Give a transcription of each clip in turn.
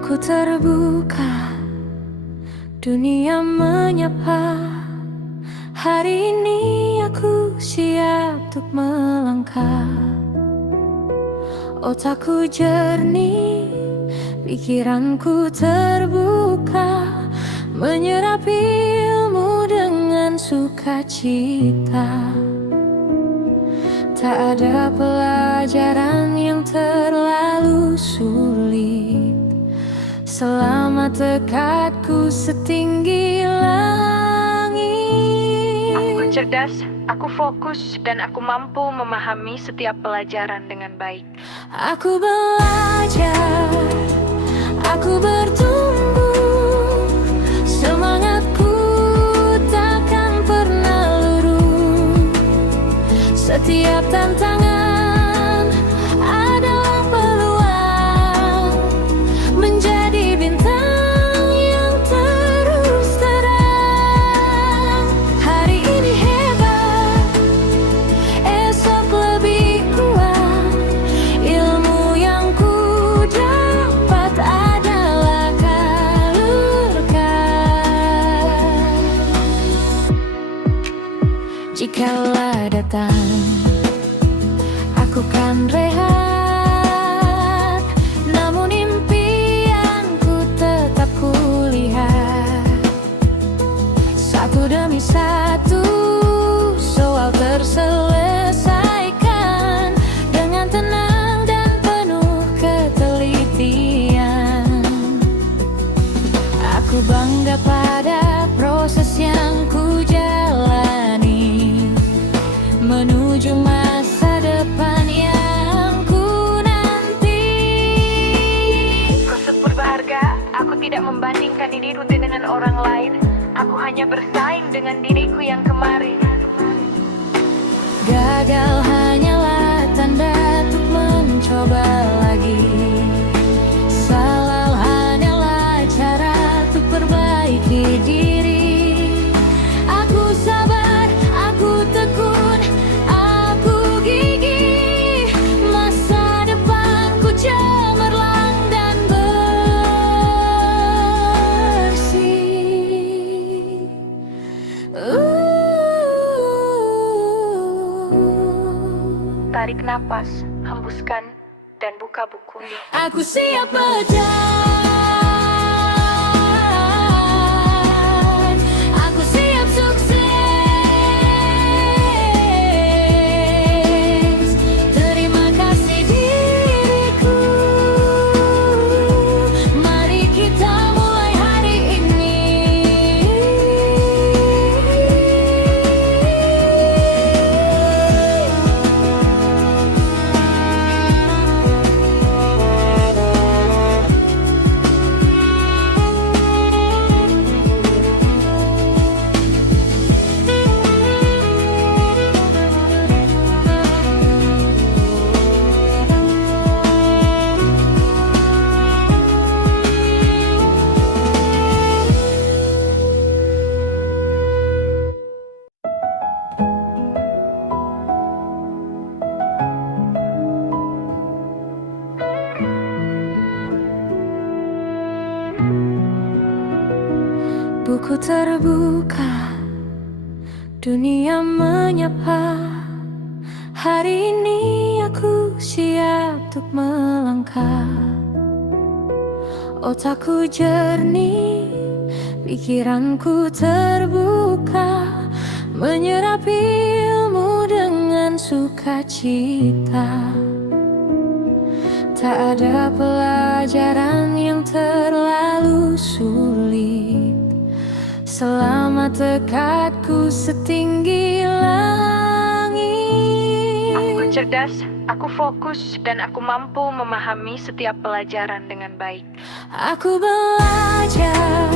Buku terbuka, dunia menyapa. Hari ini aku siap untuk melangkah. Otakku jernih, pikiranku terbuka, menyerap ilmu dengan sukacita. Tak ada pelajaran yang terlalu sulit selama tekadku setinggi langit. Aku cerdas, aku fokus, dan aku mampu memahami setiap pelajaran dengan baik. Aku belajar, aku bertumbuh, semangatku takkan pernah luruh. Setiap tantangan adalah peluang menjadi bintang yang terus terang. Hari ini hebat, esok lebih kuat. Ilmu yang ku dapat adalah kalurkan. Jikalau datang, aku kan rehat, namun impianku tetap kulihat. Satu demi satu soal terselesaikan dengan tenang dan penuh ketelitian. Aku bangga pada proses yang ku jalani menuju masa depan yang ku nanti. Proses berharga, aku tidak membandingkan diriku dengan orang lain. Aku hanya bersaing dengan diriku yang kemarin. Gagal hanyalah tanda untuk mencoba lagi. Salah hanyalah cara untuk perbaiki diri. Aku sabar, aku tekun, aku gigih. Masa depanku cemerlang dan bersih. Tarik napas, hembuskan, dan buka buku. Aku siap berjalan. Aku siap sukses. Terima kasih diriku. Mari kita mulai hari ini. Buku terbuka, dunia menyapa. Hari ini aku siap untuk melangkah. Otakku jernih, pikiranku terbuka, menyerap ilmu dengan sukacita. Tak ada pelajaran yang terlalu sulit selama tekadku setinggi langit. Aku cerdas, aku fokus, dan aku mampu memahami setiap pelajaran dengan baik. Aku belajar,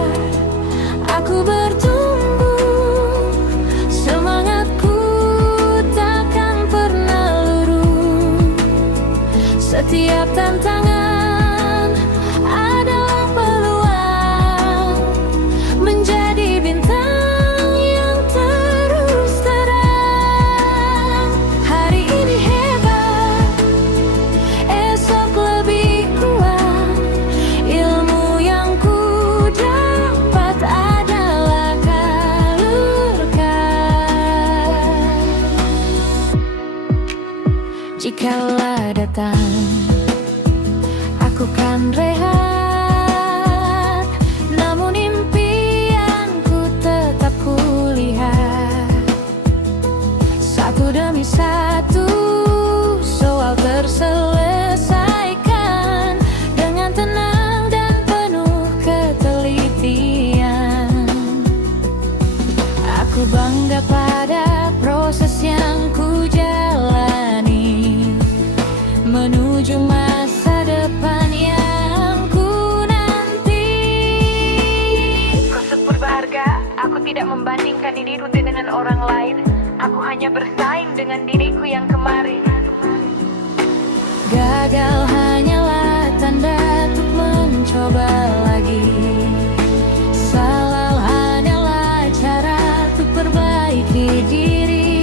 aku bertumbuh, semangatku takkan pernah luruh. Setiap tantangan adalah peluang menjadi bintang yang terus terang. Hari ini hebat, esok lebih kuat. Ilmu tidak membandingkan diriku dengan orang lain. Aku hanya bersaing dengan diriku yang kemarin. Gagal hanyalah tanda untuk mencoba lagi. Salah hanyalah cara untuk perbaiki diri.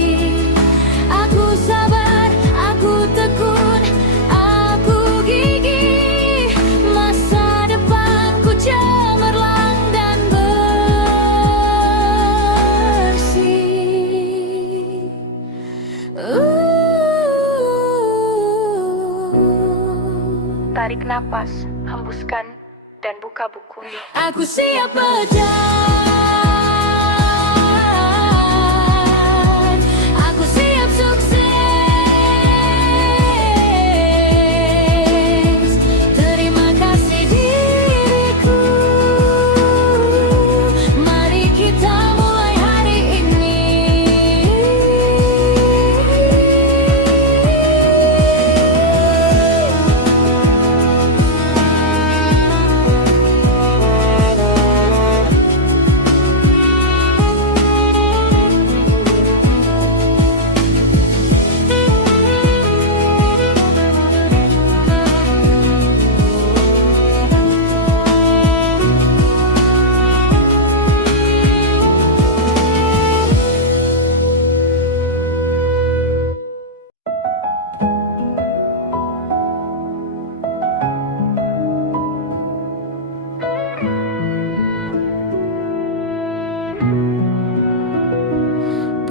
Aku sabar, aku tekun, aku gigih. Masa depanku cemerlang dan bersih. Tarik napas, hembuskan, dan buka bukunya. Aku siap berjalan. Aku siap sukses. Terima kasih diriku. Mari kita mulai hari ini.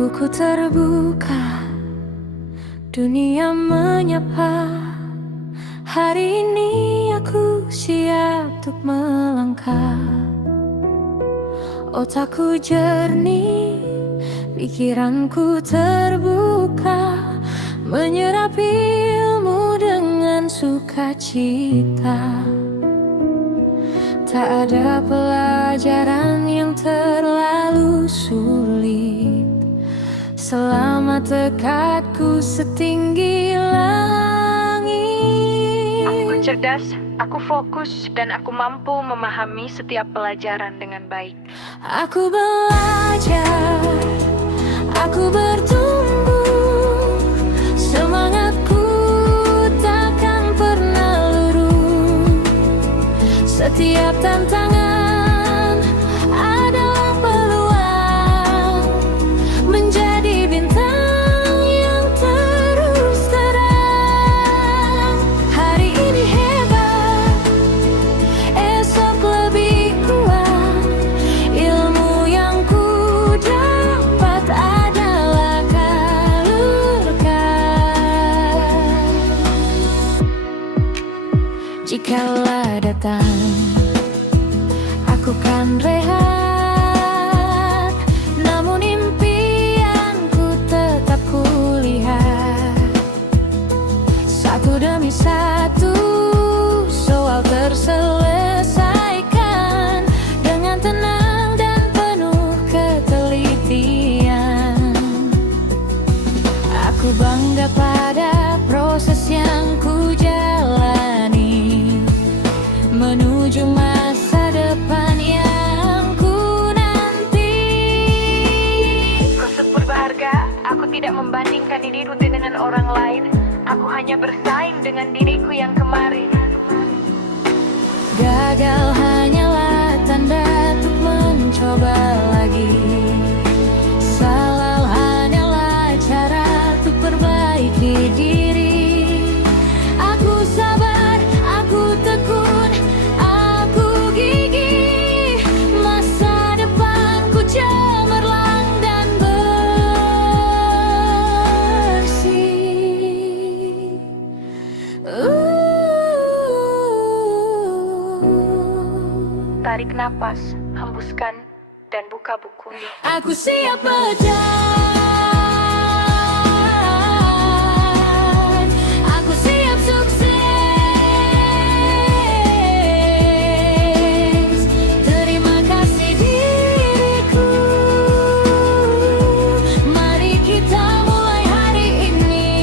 Buku terbuka, dunia menyapa. Hari ini aku siap untuk melangkah. Otakku jernih, pikiranku terbuka, menyerap ilmu dengan sukacita. Tak ada pelajaran yang terlalu sulit selama tekadku setinggi langit. Aku cerdas, aku fokus, dan aku mampu memahami setiap pelajaran dengan baik. Aku belajar, aku bertumbuh, semangatku takkan pernah luruh. Setiap tantangan adalah peluang menjadi bintang yang terus terang. Hari ini hebat, esok lebih kuat. Ilmu yang ku dapat adalah kalurkan. Jikalau datang, aku kan rehat, namun impianku tetap kulihat. Satu demi satu soal terselesaikan dengan tenang dan penuh ketelitian. Aku bangga pada proses yang ku jalani menuju masa depan yang ku nanti. Kau sebut berharga, aku tidak membandingkan diriku dengan orang lain. Aku hanya bersaing dengan diriku yang kemarin. Gagal hanyalah tanda untuk mencoba lagi. Salah hanyalah cara untuk perbaiki diri. Aku sabar, aku tekun, aku gigih. Masa depanku cemerlang dan bersih. Tarik napas, hembuskan, dan buka bukunya. Aku siap berjalan. Aku siap sukses. Terima kasih diriku. Mari kita mulai hari ini.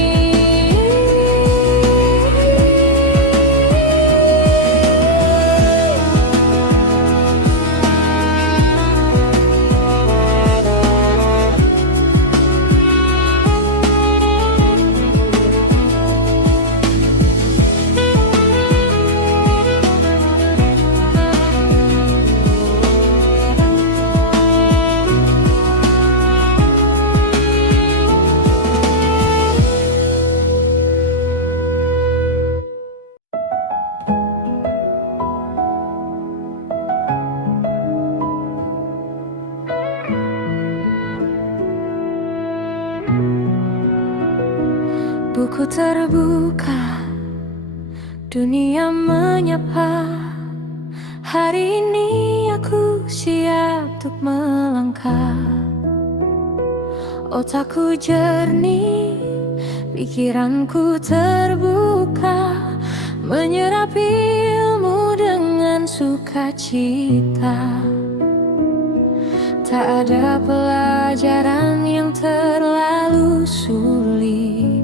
Buku terbuka, dunia menyapa. Hari ini aku siap untuk melangkah. Otakku jernih, pikiranku terbuka, menyerap ilmu dengan sukacita. Tak ada pelajaran yang terlalu sulit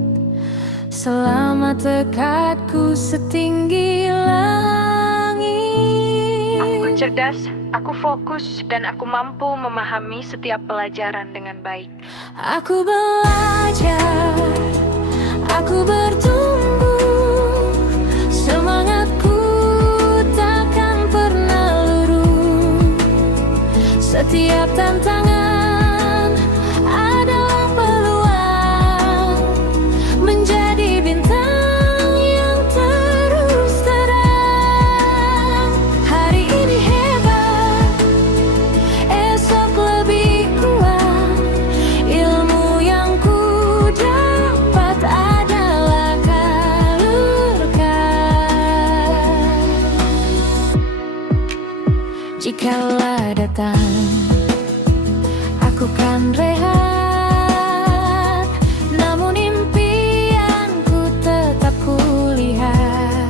selama tekadku setinggi langit. Aku cerdas, aku fokus, dan aku mampu memahami setiap pelajaran dengan baik. Aku belajar, aku bertumbuh, semangatku takkan pernah luruh. Setiap tantangan adalah peluang menjadi bintang yang terus terang. Hari ini hebat, esok lebih kuat. Ilmu yang ku dapat adalah kalurkan. Jikalau datang, aku kan rehat, namun impianku tetap kulihat.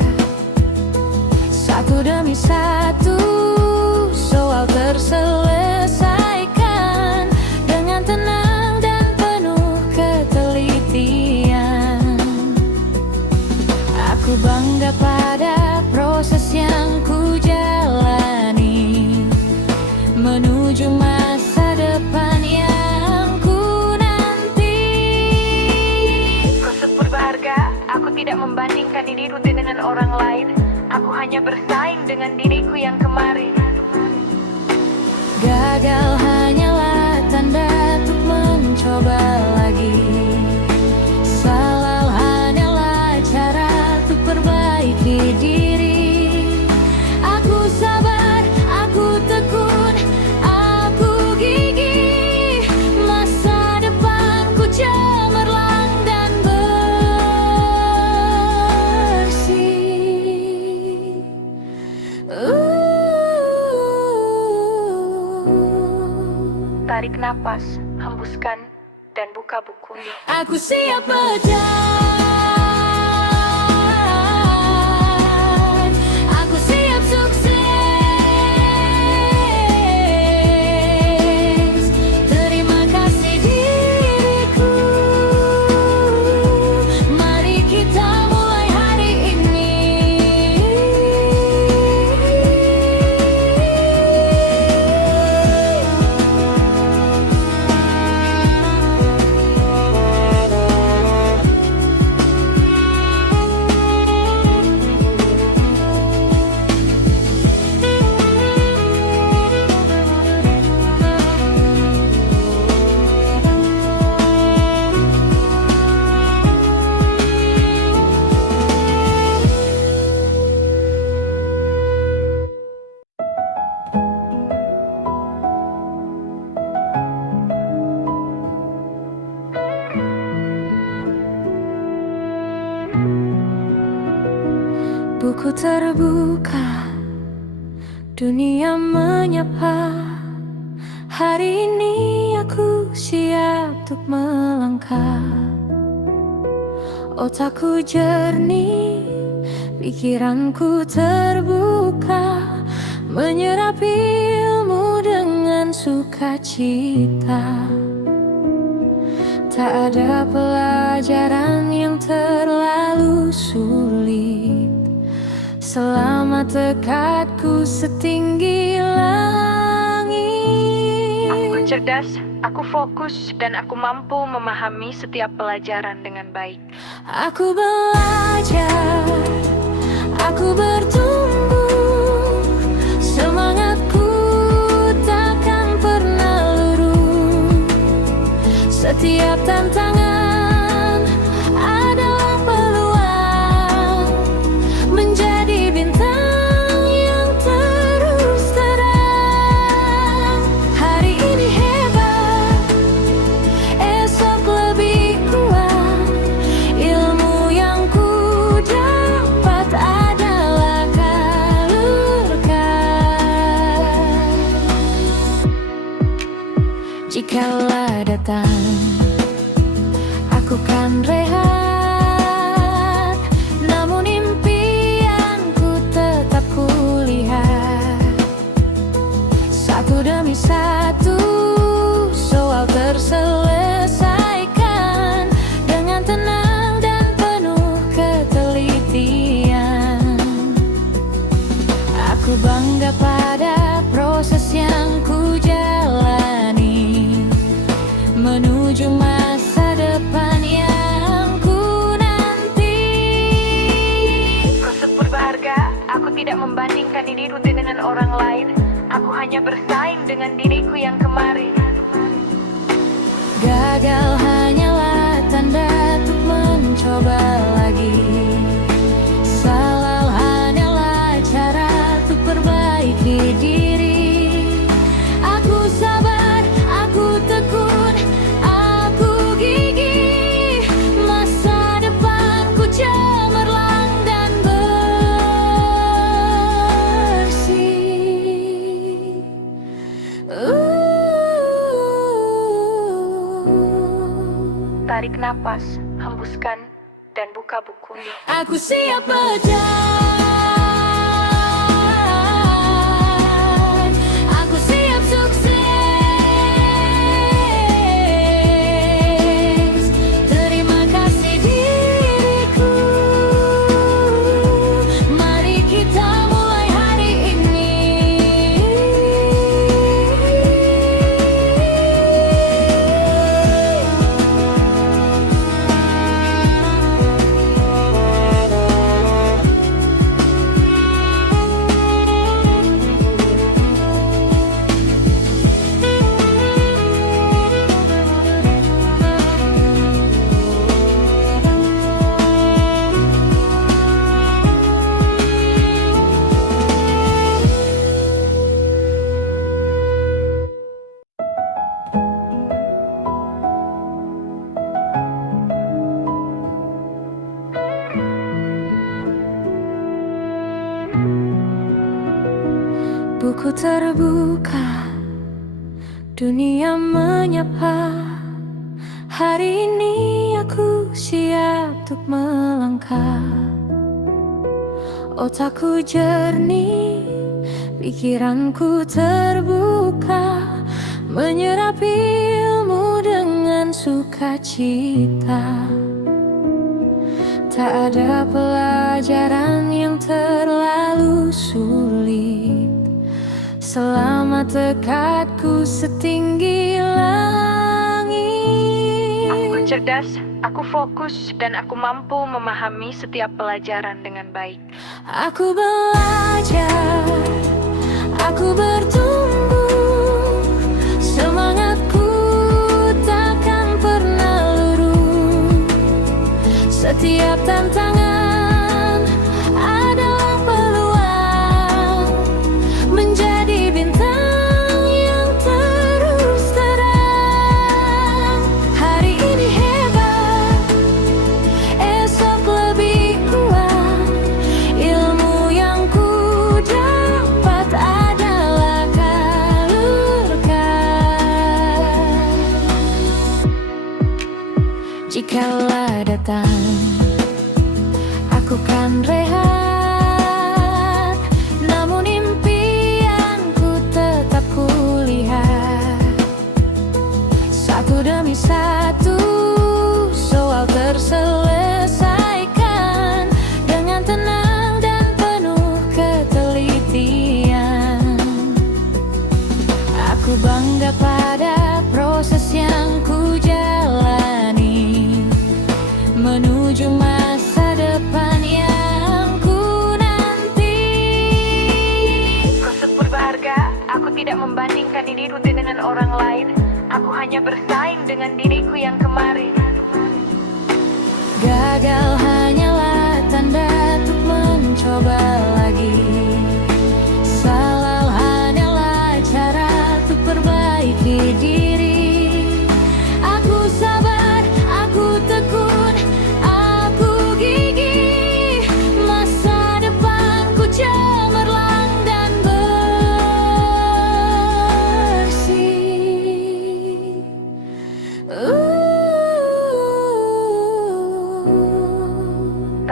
Satu demi satu soal terselesaikan dengan tenang dan penuh ketelitian. Aku bangga pada proses yang ku jalani menuju masa depan yang ku nanti. Kau super berharga, aku tidak membandingkan diriku dengan orang lain. Aku hanya bersaing dengan diriku yang kemarin. Gagal hanyalah tanda untuk mencoba lagi. Salah hanyalah cara untuk perbaiki diri. Aku sabar, aku tekun, aku gigih. Masa depanku cemerlang dan bersih. Tarik napas, hembuskan, dan buka bukunya. Aku siap berjalan. Aku siap sukses. Terima kasih diriku. Mari kita mulai hari ini. Buku terbuka, dunia menyapa. Hari ini aku siap untuk melangkah. Otakku jernih, pikiranku terbuka, menyerap ilmu dengan sukacita. Tak ada pelajaran yang terlalu sulit selama tekadku setinggi langit. Aku cerdas, aku fokus, dan aku mampu memahami setiap pelajaran dengan baik. Aku belajar, aku bertumbuh, semangatku takkan pernah luruh. Setiap tantangan adalah peluang menjadi bintang yang terus terang. Hari ini hebat, esok lebih kuat. Ilmu Jikalau datang, aku kan rehat, namun impianku tetap kulihat. Satu demi satu soal terselesaikan dengan tenang dan penuh ketelitian. Aku bangga pada proses yang ku jalani menuju masa depan yang ku nanti. Kau berharga, aku tidak membandingkan diriku dengan orang lain. Aku hanya bersaing dengan diriku yang kemarin. Gagal hanyalah tanda untuk mencoba lagi. Salah hanyalah cara untuk perbaiki diri. Aku sabar, aku tekun, aku gigih. Masa depanku cemerlang dan bersih. Tarik napas, hembuskan, dan buka bukunya. Aku siap berjalan, aku siap sukses. Terima kasih diriku, mari kita mulai hari ini. Buku terbuka, dunia menyapa. Hari ini aku siap untuk melangkah. Otakku jernih, pikiranku terbuka, menyerap ilmu dengan sukacita. Tak ada pelajaran yang terlalu sulit selama tekadku setinggi langit. Aku cerdas, aku fokus, dan aku mampu memahami setiap pelajaran dengan baik. Aku belajar, aku bertumbuh, semangatku takkan pernah luruh. Setiap tantangan adalah peluang menjadi bintang yang terus terang. Hari ini hebat, esok lebih kuat. Ilmu yang ku dapat adalah kalurkan. Jikalau datang, aku kan rehat, namun impianku tetap kulihat. Satu demi satu soal terselesaikan dengan tenang dan penuh ketelitian. Aku bangga pada proses yang ku jalani menuju masa depan yang ku nanti. Kau sebut berharga, aku tidak membandingkan diriku dengan orang lain. Aku hanya bersaing dengan diriku yang kemarin. Gagal hanyalah tanda untuk mencoba lagi. Salah hanyalah cara untuk perbaiki diri. Aku sabar, aku tekun, aku gigih. Masa depanku cemerlang dan bersih.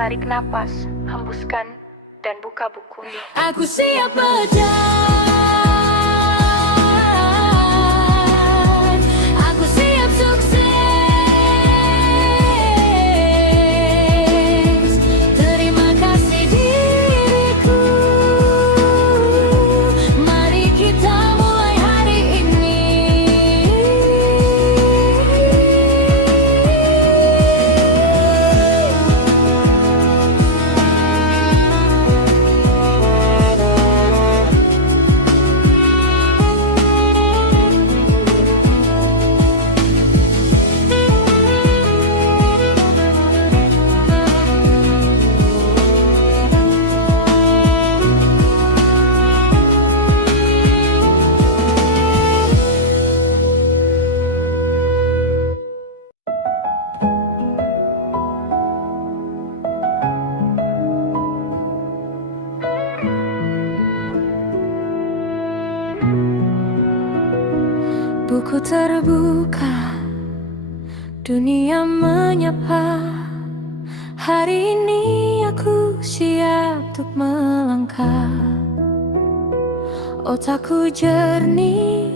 Tarik napas, hembuskan, dan buka bukunya. Aku siap berjalan. Aku siap sukses. Terima kasih diriku. Mari kita mulai hari ini. Buku terbuka, dunia menyapa. Hari ini aku siap untuk melangkah. Otakku jernih,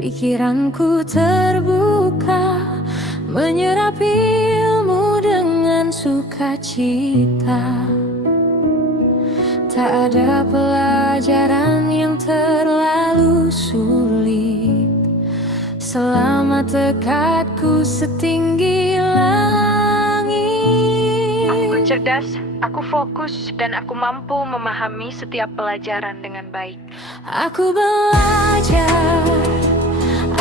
pikiranku terbuka, menyerap ilmu dengan sukacita. Tak ada pelajaran yang terlalu sulit selama tekadku setinggi langit. Aku cerdas, aku fokus, dan aku mampu memahami setiap pelajaran dengan baik. Aku belajar,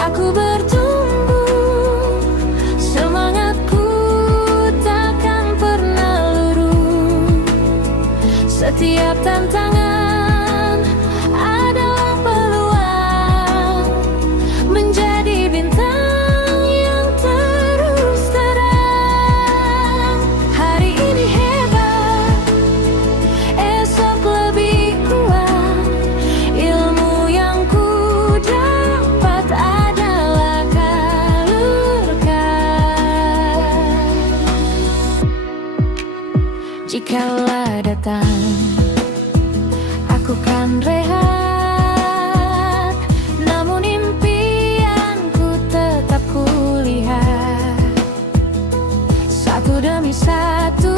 aku bertumbuh, semangatku takkan pernah luruh. Setiap tantangan adalah peluang menjadi bintang yang terus terang. Hari ini hebat, esok lebih kuat. Ilmu yang ku dapat adalah kalurkan. Jikalau datang, aku kan rehat, namun impianku tetap kulihat. Satu demi satu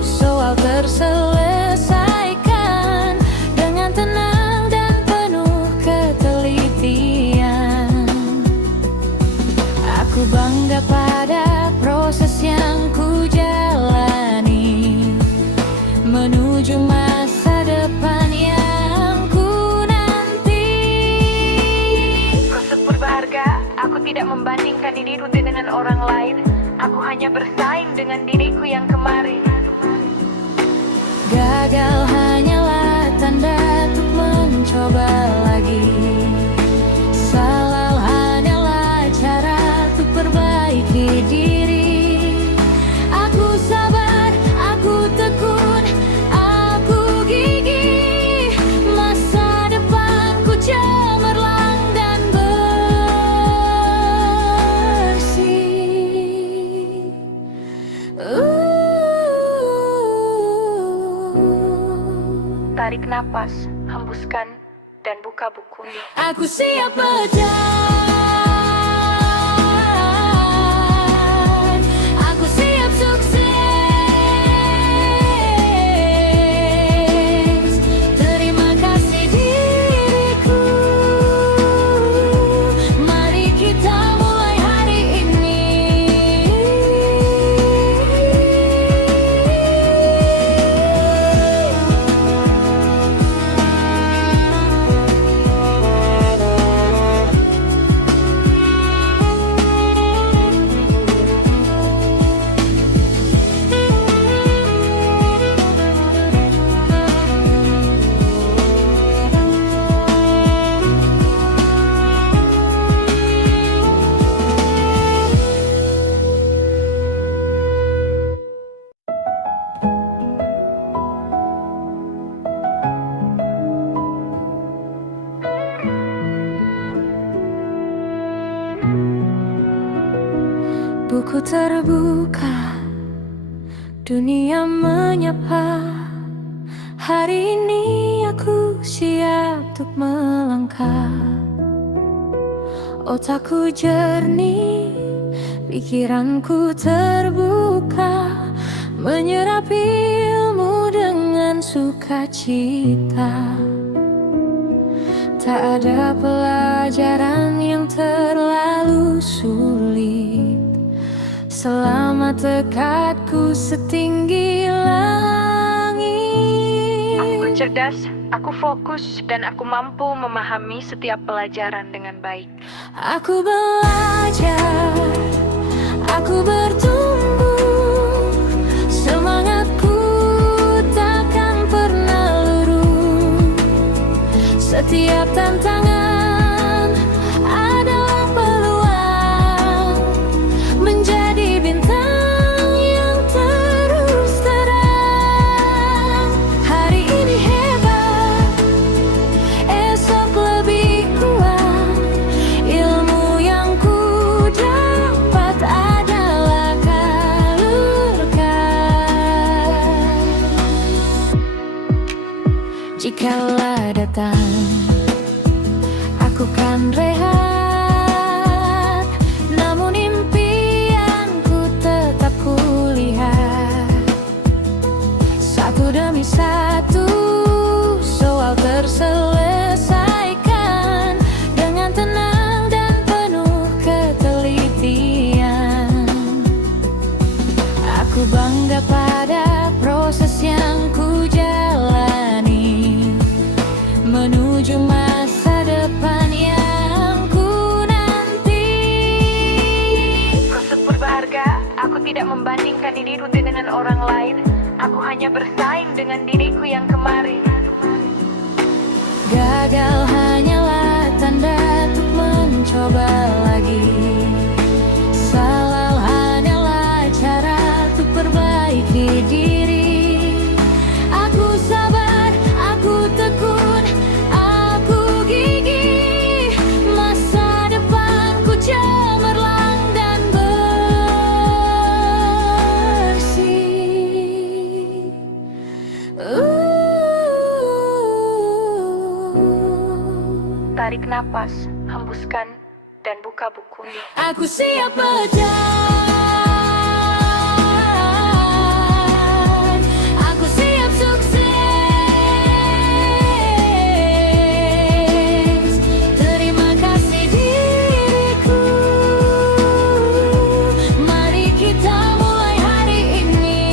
soal terselesaikan dengan tenang dan penuh ketelitian. Aku bangga pada proses yang ku jalani menuju masa depan yang ku nanti. Kau berharga, aku tidak membandingkan diriku dengan orang lain. Aku hanya bersaing dengan diriku yang kemarin. Gagal hanyalah tanda untuk mencoba lagi. Salah hanyalah cara untuk perbaiki diri. Aku sabar, aku tekun, aku gigih. Masa depanku cemerlang dan bersih. Tarik napas, hembuskan, dan buka bukunya. Aku siap berjalan. Aku siap sukses. Terima kasih diriku. Mari kita mulai hari ini. Buku terbuka, Dunia menyapa. Hari ini aku siap untuk melangkah. Otakku jernih, pikiranku terbuka, menyerap ilmu dengan sukacita. Tak ada pelajaran yang terlalu sulit selama tekadku setinggi langit. Aku cerdas, aku fokus, dan aku mampu memahami setiap pelajaran dengan baik. Aku belajar, aku bertumbuh, semangatku takkan pernah luruh. Setiap tantangan adalah peluang menjadi bintang yang terus terang. Hari ini hebat, esok lebih kuat. Ilmu yang ku dapat adalah kalurkan. Jikalau datang, aku kan rehat, namun impianku tetap kulihat. Satu demi satu soal terselesaikan dengan tenang dan penuh ketelitian. Aku bangga pada proses yang ku jalani menuju masa depan yang ku nanti. Proses berharga, aku tidak membandingkan diri rutin dengan orang lain. Aku hanya bersaing dengan diriku yang kemarin. Gagal hanyalah tanda untuk mencoba lagi. Salah hanyalah cara untuk perbaiki diri. Aku sabar, aku tekun, aku gigih. Masa depanku cemerlang dan bersih. Tarik napas, hembuskan, dan buka bukunya. Aku siap berjalan, aku siap sukses. Terima kasih diriku, mari kita mulai hari ini.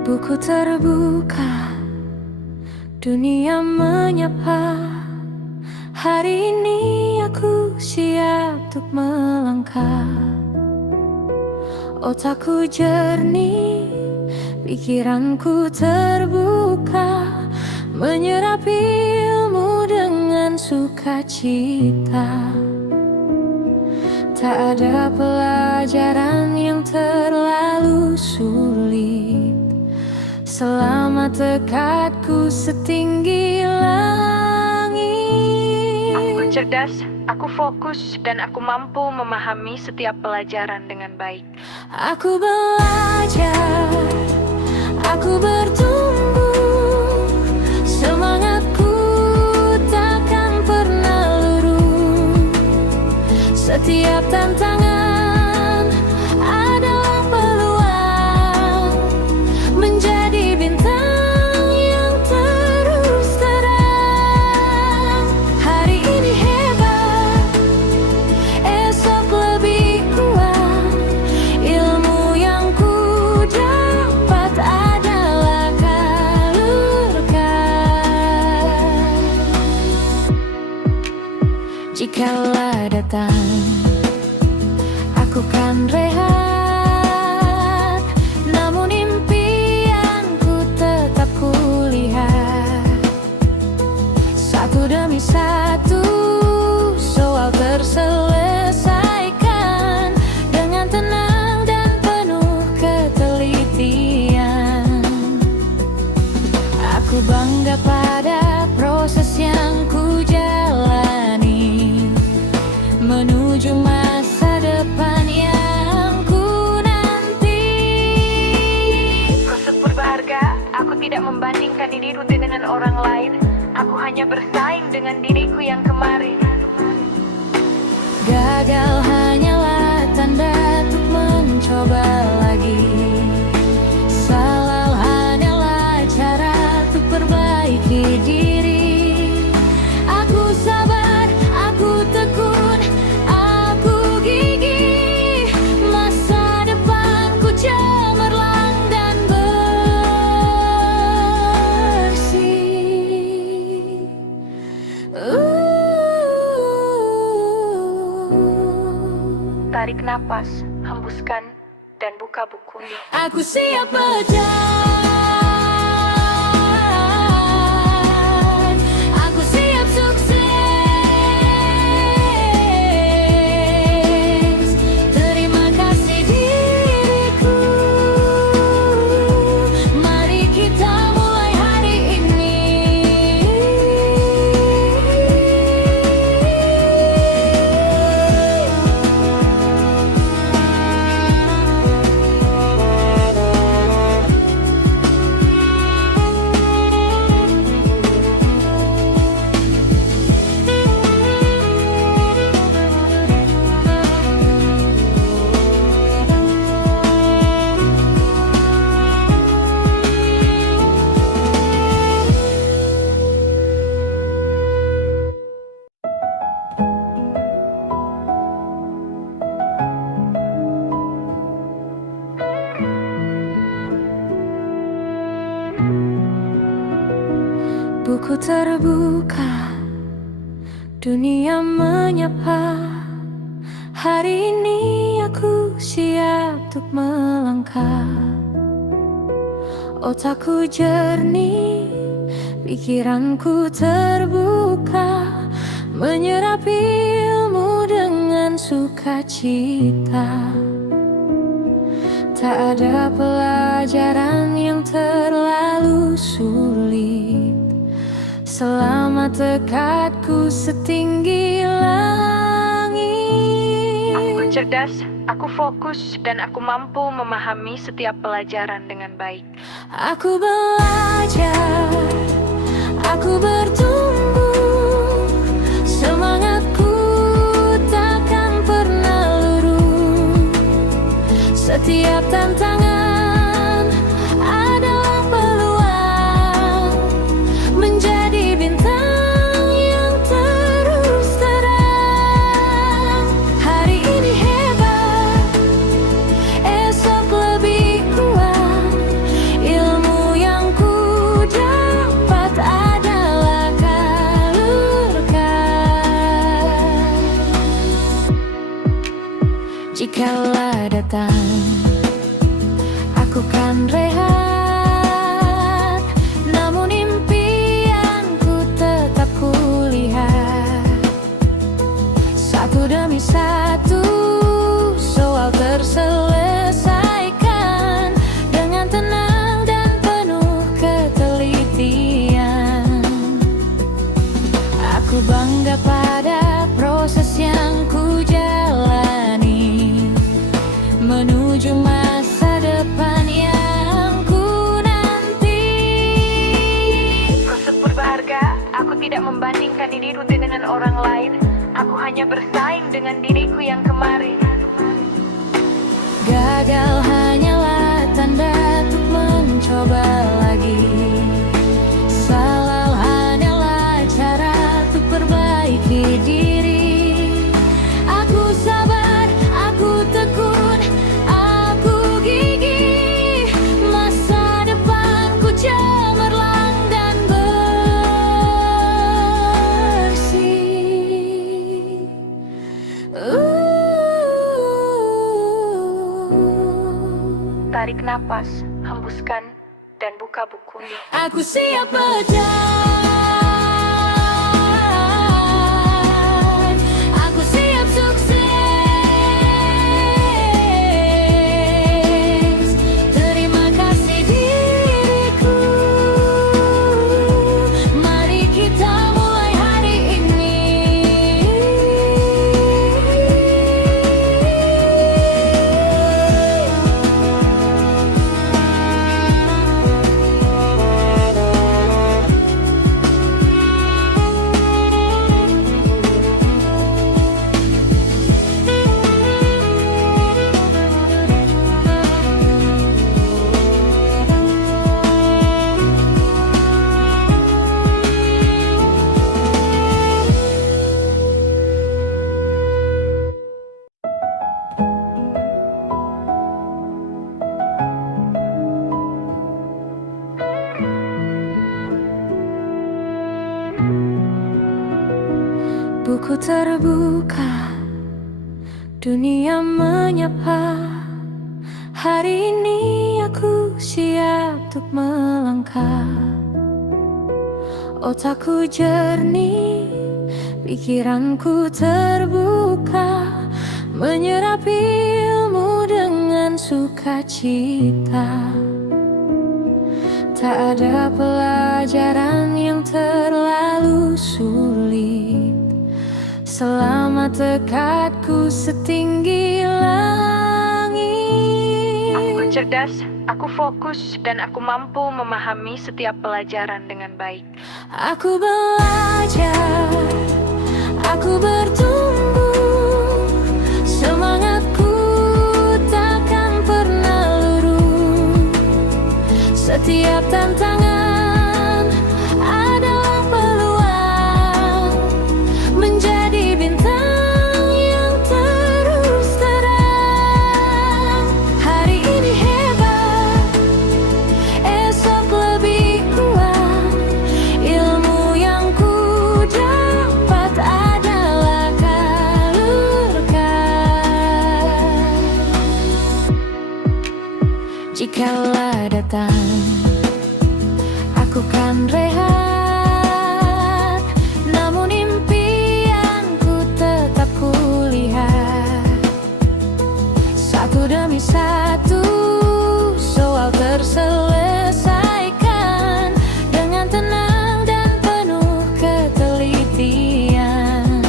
Buku terbuka, dunia menyapa. Hari ini aku siap untuk melangkah. Otakku jernih, pikiranku terbuka, menyerap ilmu dengan sukacita. Tak ada pelajaran yang terlalu sulit selama tekadku setinggi langit. Aku cerdas, aku fokus, dan aku mampu memahami setiap pelajaran dengan baik. Aku belajar, aku bertumbuh, semangatku takkan pernah luruh. Setiap tantangan adalah peluang menjadi bintang yang terus terang. Hari ini hebat, esok lebih kuat. Ilmu yang ku dapat Aku kan rehat, namun impianku tetap kulihat. Satu demi satu soal terselesaikan dengan tenang dan penuh ketelitian. Aku bangga pada proses yang ku jalani menuju masa depan yang ku nanti. Proses berharga, aku tidak membandingkan diriku dengan orang lain. Aku hanya bersaing dengan diriku yang kemarin. Gagal hanyalah tanda untuk mencoba lagi. Salah hanyalah cara untuk perbaiki diri. Aku sabar, aku tekun, aku gigih. Masa depanku cemerlang dan bersih. Tarik napas, hembuskan, dan buka bukunya. Aku siap berjalan, aku siap sukses. Terima kasih diriku, mari kita mulai hari ini. Buku terbuka, dunia menyapa. Hari ini aku siap untuk melangkah. Otakku jernih, pikiranku terbuka, menyerap ilmu dengan sukacita. Tak ada pelajaran yang terlalu sulit selama tekadku setinggi langit. Aku cerdas, aku fokus, dan aku mampu memahami setiap pelajaran dengan baik. Aku belajar, aku bertumbuh, semangatku takkan pernah luruh. Setiap tantangan adalah peluang menjadi bintang yang terus terang. Hari ini hebat, esok lebih kuat. Ilmu yang ku dapat adalah kalurkan. Jikalau datang, aku kan rehat, namun impianku tetap kulihat. Satu demi satu soal terselesaikan dengan tenang dan penuh ketelitian. Aku bangga pada proses yang ku jalani menuju masa depan yang ku nanti. Proses berharga, aku tidak membandingkan diriku dengan orang lain. Aku hanya bersaing dengan diriku yang kemarin. Gagal hanyalah tanda untuk mencoba lagi. Salah hanyalah cara untuk perbaiki diri. Aku sabar, aku tekun, aku gigih. Masa depanku cemerlang dan bersih. Tarik napas, hembuskan, dan buka bukunya. Aku siap berjalan. Aku siap sukses. Terima kasih diriku. Mari kita mulai hari ini. Buku terbuka, dunia menyapa. Hari ini aku siap untuk melangkah. Otakku jernih, pikiranku terbuka, menyerap ilmu dengan sukacita. Tak ada pelajaran yang terlalu sulit selama tekadku setinggi langit. Aku cerdas, aku fokus, dan aku mampu memahami setiap pelajaran dengan baik. Aku belajar, aku bertumbuh, semangatku takkan pernah luruh. Setiap tantangan adalah peluang menjadi bintang yang terus terang. Hari ini hebat, esok lebih kuat. Ilmu yang ku dapat adalah kalurkan. Jikalau datang, aku kan rehat, namun impianku tetap kulihat. Satu demi satu soal terselesaikan dengan tenang dan penuh ketelitian.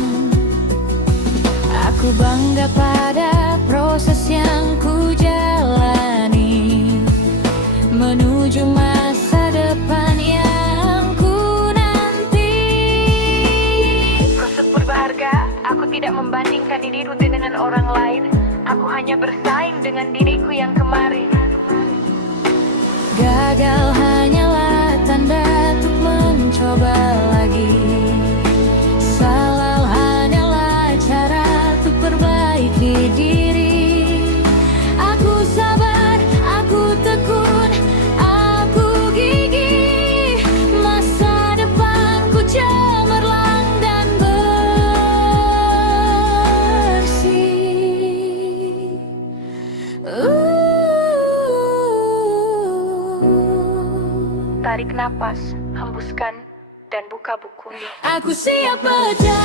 Aku bangga pada proses yang ku jalani menuju masa depan yang ku nanti. Kau berharga, aku tidak membandingkan diriku dengan orang lain. Aku hanya bersaing dengan diriku yang kemarin. Gagal hanyalah tanda untuk mencoba lagi. Salah hanyalah cara untuk perbaiki diri. Aku sabar, aku tekun, aku gigih. Masa depanku cemerlang dan bersih. Tarik napas, hembuskan, dan buka bukunya. Aku siap berjalan.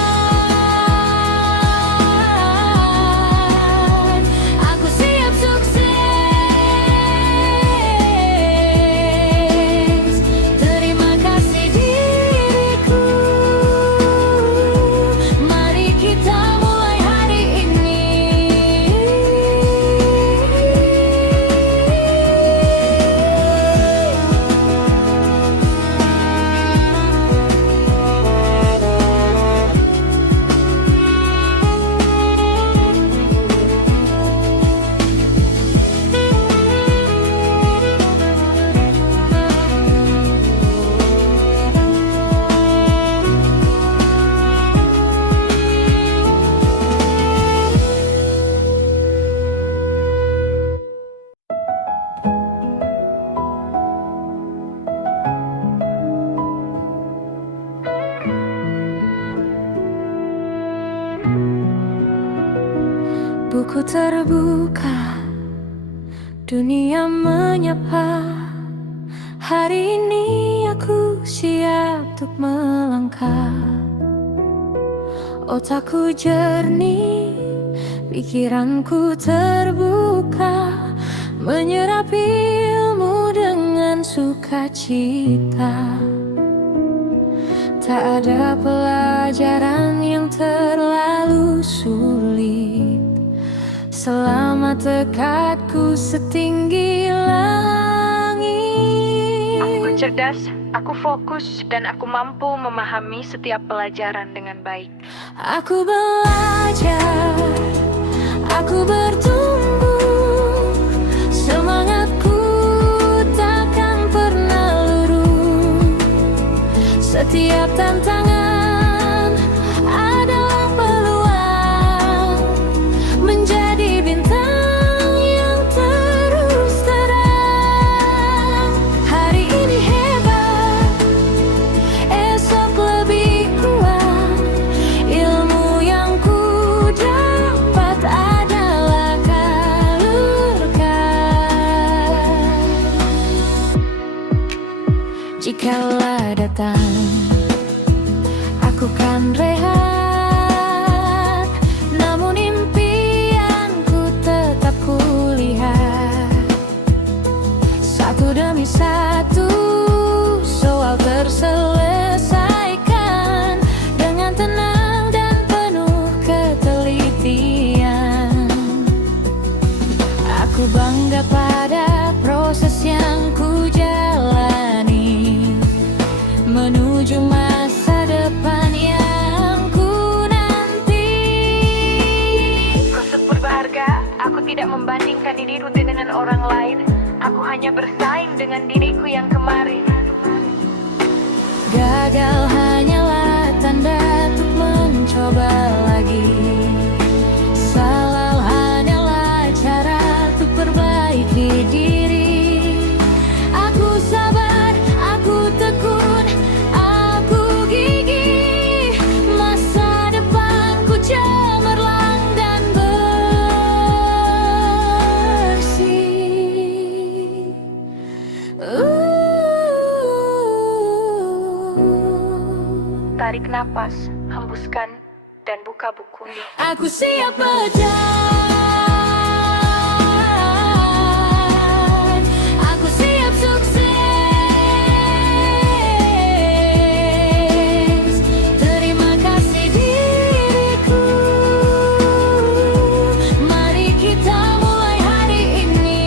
Aku siap sukses. Terima kasih diriku. Mari kita mulai hari ini. Buku terbuka, Dunia menyapa, hari ini aku siap untuk melangkah. Otakku jernih, pikiranku terbuka, menyerap ilmu dengan sukacita. Tak ada pelajaran yang terlalu sulit selama tekadku setinggi langit. Aku cerdas, aku fokus, dan aku mampu memahami setiap pelajaran dengan baik. Aku belajar, aku bertumbuh, semangatku takkan pernah luruh. Setiap tantangan adalah peluang menjadi bintang yang terus terang. Hari ini hebat, esok lebih kuat. Ilmu yang ku dapat adalah kalurkan. Jikalau datang, aku kan rehat, namun impianku tetap kulihat. Satu demi satu soal terselesaikan dengan tenang dan penuh ketelitian. Aku bangga pada proses yang ku jalani menuju masa depan yang ku nanti. Kau berharga, aku tidak membandingkan diriku dengan orang lain. Aku hanya bersaing dengan diriku yang kemarin. Gagal hanyalah tanda untuk mencoba lagi. Salah hanyalah cara untuk perbaiki diri. Aku sabar, aku tekun, aku gigih. Masa depanku cemerlang dan bersih. Tarik napas, hembuskan, dan buka bukunya. Aku siap berjalan. Aku siap sukses. Terima kasih diriku. Mari kita mulai hari ini.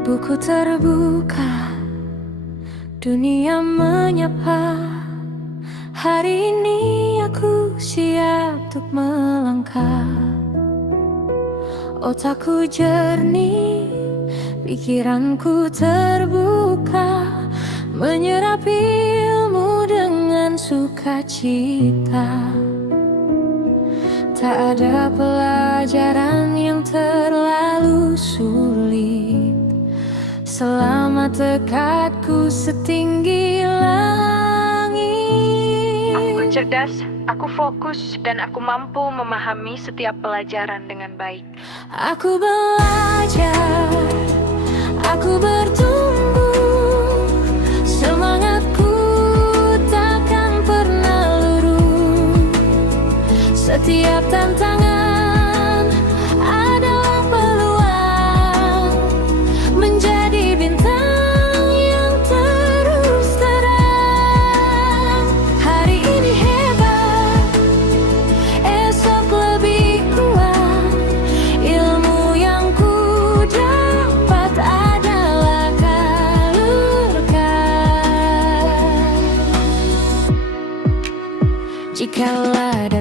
Buku terbuka, dunia menyapa. Hari ini aku siap untuk melangkah. Otakku jernih, pikiranku terbuka, menyerap ilmu dengan sukacita. Tak ada pelajaran yang terlalu sulit selama tekadku setinggi langit. Aku cerdas, aku fokus, dan aku mampu memahami setiap pelajaran dengan baik. Aku belajar, aku bertumbuh, semangatku takkan pernah luruh. Setiap tantangan adalah peluang menjadi bintang yang terus terang. Hari ini hebat, esok lebih kuat. Ilmu yang ku dapat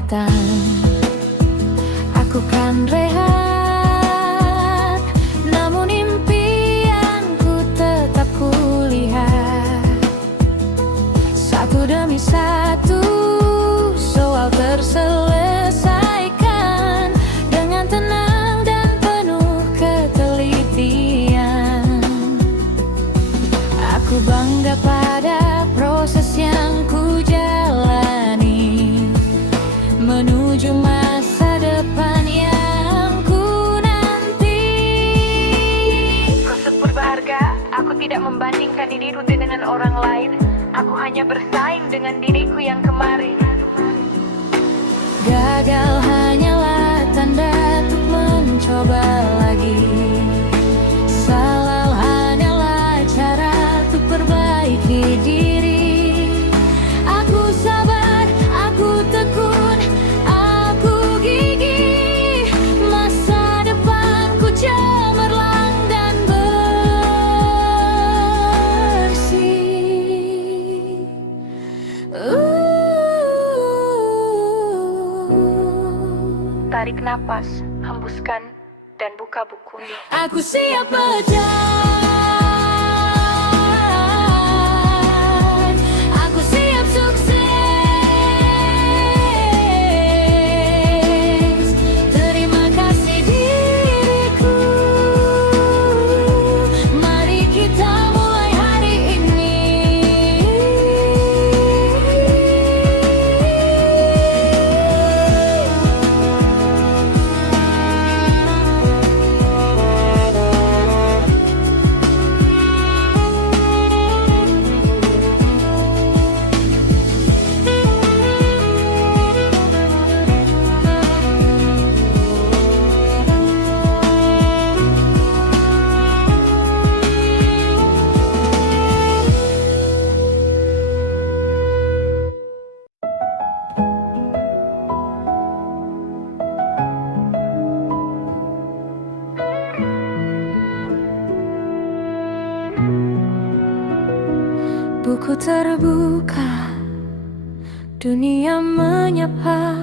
datang, aku kan rehat, namun impianku tetap kulihat. Satu demi satu soal terselesaikan dengan tenang dan penuh ketelitian. Aku bangga pada proses yang ku jalani menuju masa depan yang ku nanti. Proses berharga, aku tidak membandingkan diriku dengan orang lain. Aku hanya bersaing dengan diriku yang kemarin. Gagal hanyalah tanda untuk mencoba lagi. Salah hanyalah cara untuk perbaiki diri. Aku sabar, aku tekun, aku gigih. Masa depanku cemerlang dan bersih. Tarik napas, hembuskan, dan buka bukunya. Aku siap berjalan. Aku siap sukses. Terima kasih diriku. Mari kita mulai hari ini. Buku terbuka, dunia menyapa.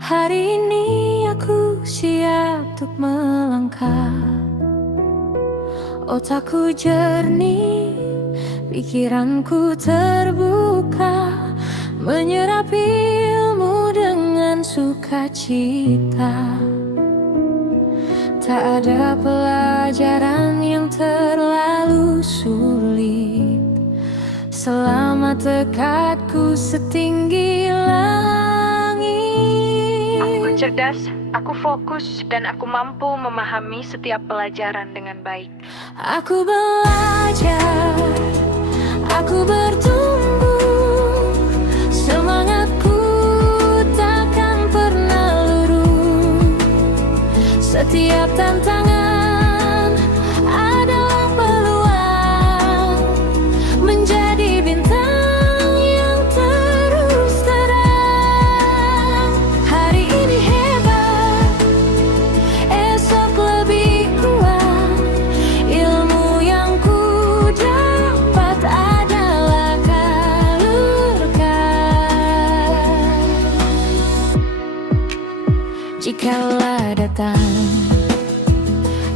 Hari ini aku siap untuk melangkah. Otakku jernih, pikiranku terbuka, menyerap ilmu dengan sukacita. Tak ada pelajaran yang terlalu sulit selama tekadku setinggi langit. Aku cerdas, aku fokus, dan aku mampu memahami setiap pelajaran dengan baik. Aku belajar, aku bertumbuh, semangatku takkan pernah luruh. Setiap tantangan adalah peluang menjadi bintang yang terus terang. Hari ini hebat, esok lebih kuat. Ilmu yang ku dapat adalah kalurkan. Jikalau datang,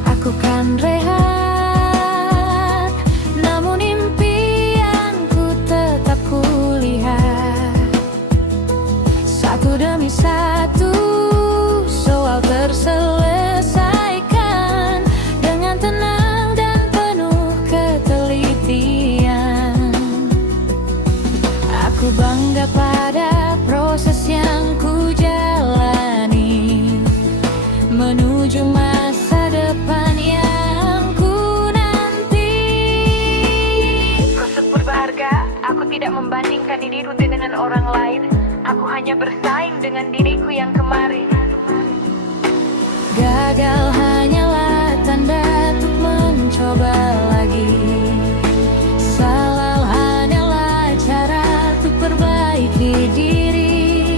aku kan rehat, namun impianku tetap kulihat. Satu demi satu soal terselesaikan dengan tenang dan penuh ketelitian. Aku bangga pada proses yang ku jalani menuju masa depan yang ku nanti. Proses berharga, aku tidak membandingkan diriku dengan orang lain. Aku hanya bersaing dengan diriku yang kemarin. Gagal hanyalah tanda untuk mencoba lagi. Salah hanyalah cara untuk perbaiki diri.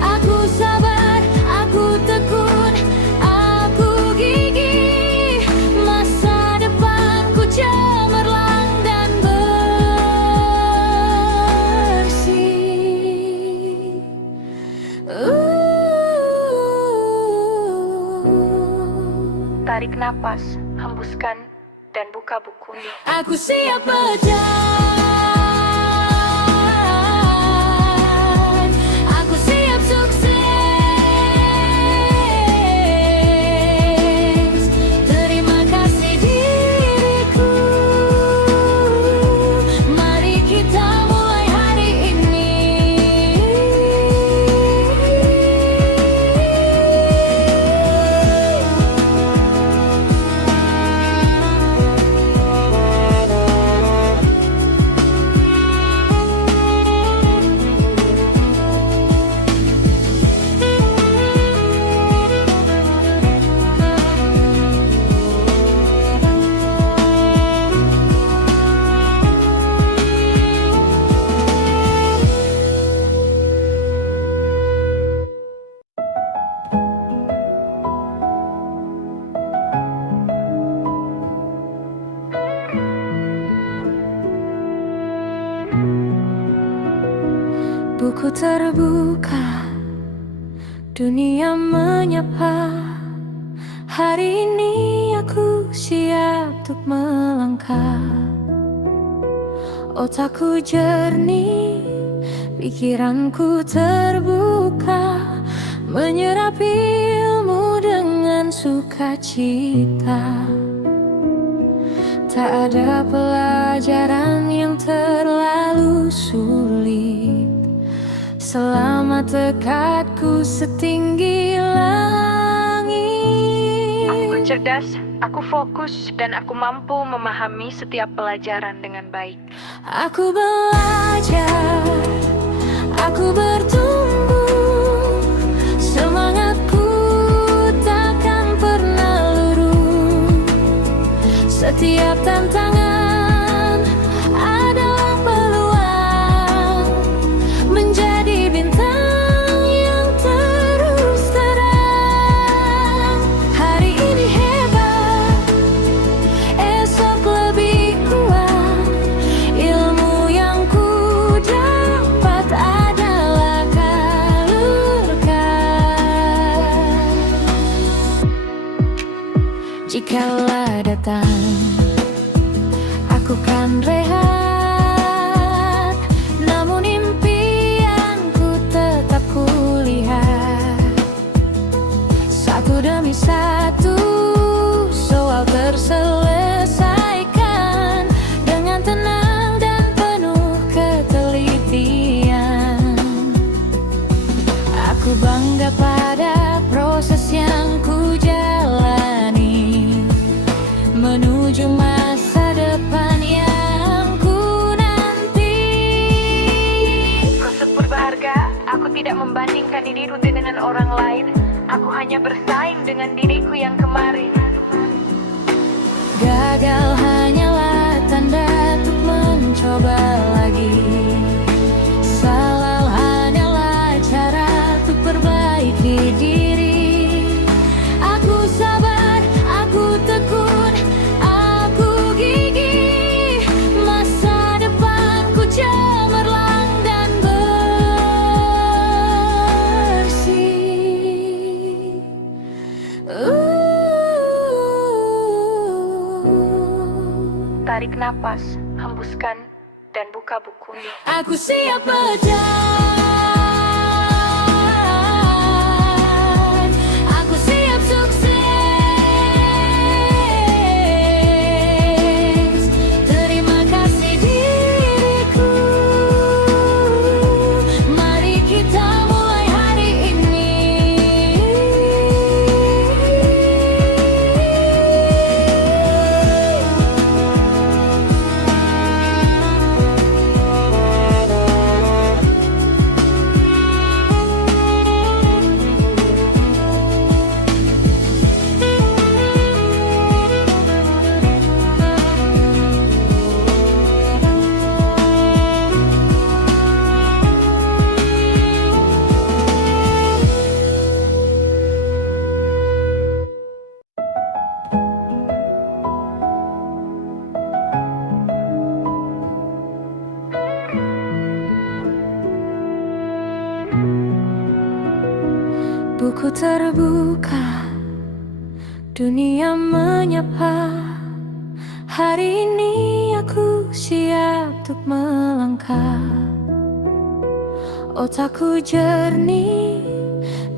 Aku sabar, aku tekun, aku gigih. Masa depanku cemerlang dan bersih. Tarik napas, hembuskan, dan buka bukunya. Aku siap berjalan. Aku siap sukses. Terima kasih diriku. Mari kita mulai hari ini. Buku terbuka, dunia menyapa. Hari ini aku siap untuk melangkah. Otakku jernih, pikiranku terbuka, menyerap ilmu dengan sukacita. Tak ada pelajaran yang terlalu sulit selama tekadku setinggi langit. Aku cerdas, aku fokus, dan aku mampu memahami setiap pelajaran dengan baik. Aku belajar, aku bertumbuh, semangatku takkan pernah luruh. Setiap tantangan adalah peluang menjadi bintang yang terus terang. Hari ini hebat, esok lebih kuat. Ilmu yang ku dapat adalah kalurkan. Jikalau datang, aku kan rehat, namun impianku tetap kulihat. Satu demi satu soal terselesaikan dengan tenang dan penuh ketelitian. Aku bangga pada proses yang ku jalani menuju masa depan yang ku nanti. Kau berharga, aku tidak membandingkan diriku dengan orang lain. Aku hanya bersaing dengan diriku yang kemarin. Gagal hanyalah tanda untuk mencoba lagi. Salah hanyalah cara untuk perbaiki diri. Aku sabar, aku tekun, aku gigih. Masa depanku cemerlang dan bersih. Tarik napas, hembuskan, dan buka bukunya. Aku siap berjalan. Aku siap sukses. Terima kasih diriku. Mari kita mulai hari ini. Buku terbuka, dunia menyapa. Hari ini aku siap untuk melangkah. Otakku jernih,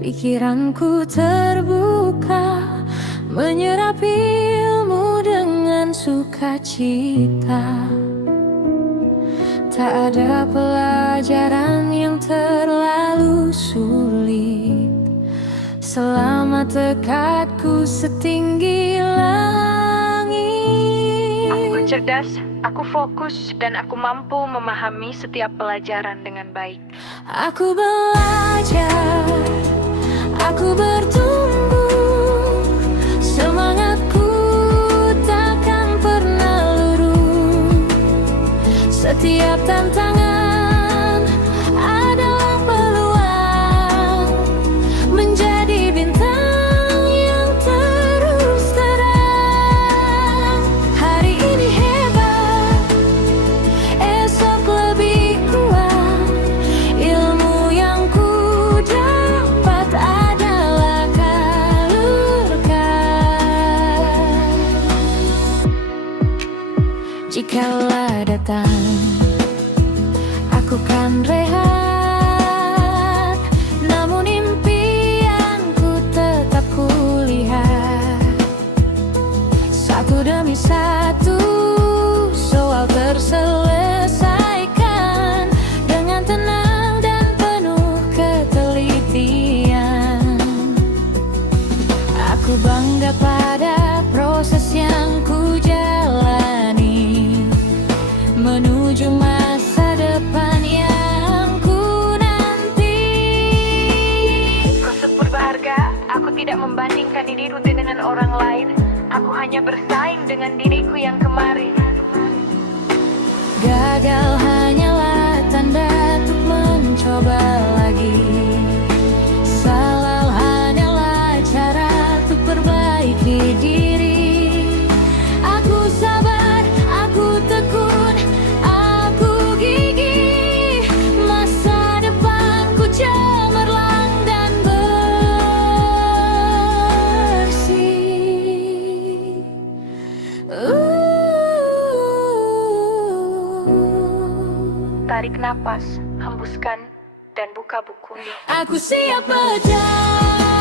pikiranku terbuka, menyerap ilmu dengan sukacita. Tak ada pelajaran yang terlalu sulit selama tekadku setinggi langit. Aku cerdas, aku fokus, dan aku mampu memahami setiap pelajaran dengan baik. Aku belajar, aku bertumbuh, semangatku takkan pernah luruh. Setiap tantangan adalah peluang menjadi bintang yang terus terang. Hari ini hebat, esok lebih kuat. Ilmu yang ku dapat adalah kalurkan. Jikalau datang, aku kan rehat, namun impianku tetap kulihat. Satu demi satu soal terselesaikan dengan tenang dan penuh ketelitian. Aku bangga pada proses yang ku jalani menuju masa depan yang ku nanti. Kau berharga, aku tidak membandingkan diriku dengan orang lain. Aku hanya bersaing dengan diriku yang kemarin. Gagal hanyalah tanda untuk mencoba lagi. Salah hanyalah cara untuk perbaiki diri. Aku sabar, aku tekun, aku gigih. Masa depanku cemerlang dan bersih. Tarik napas, hembuskan, dan buka bukunya. Aku siap berjalan.